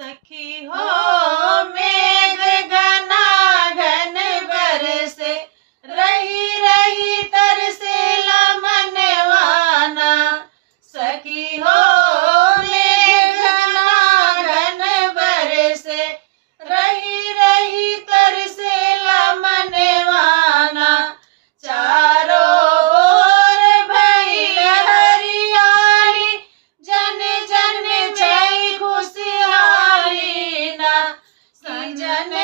सखी हो मेघ घना घन बरसे, रही रही तरसेला मनवाना। सखी हो मेघ घना घन बरसे, रही रही तरसेला मनवाना। चारों ओर भइल हरियाली, जन जन छई खुशहाली ना। जन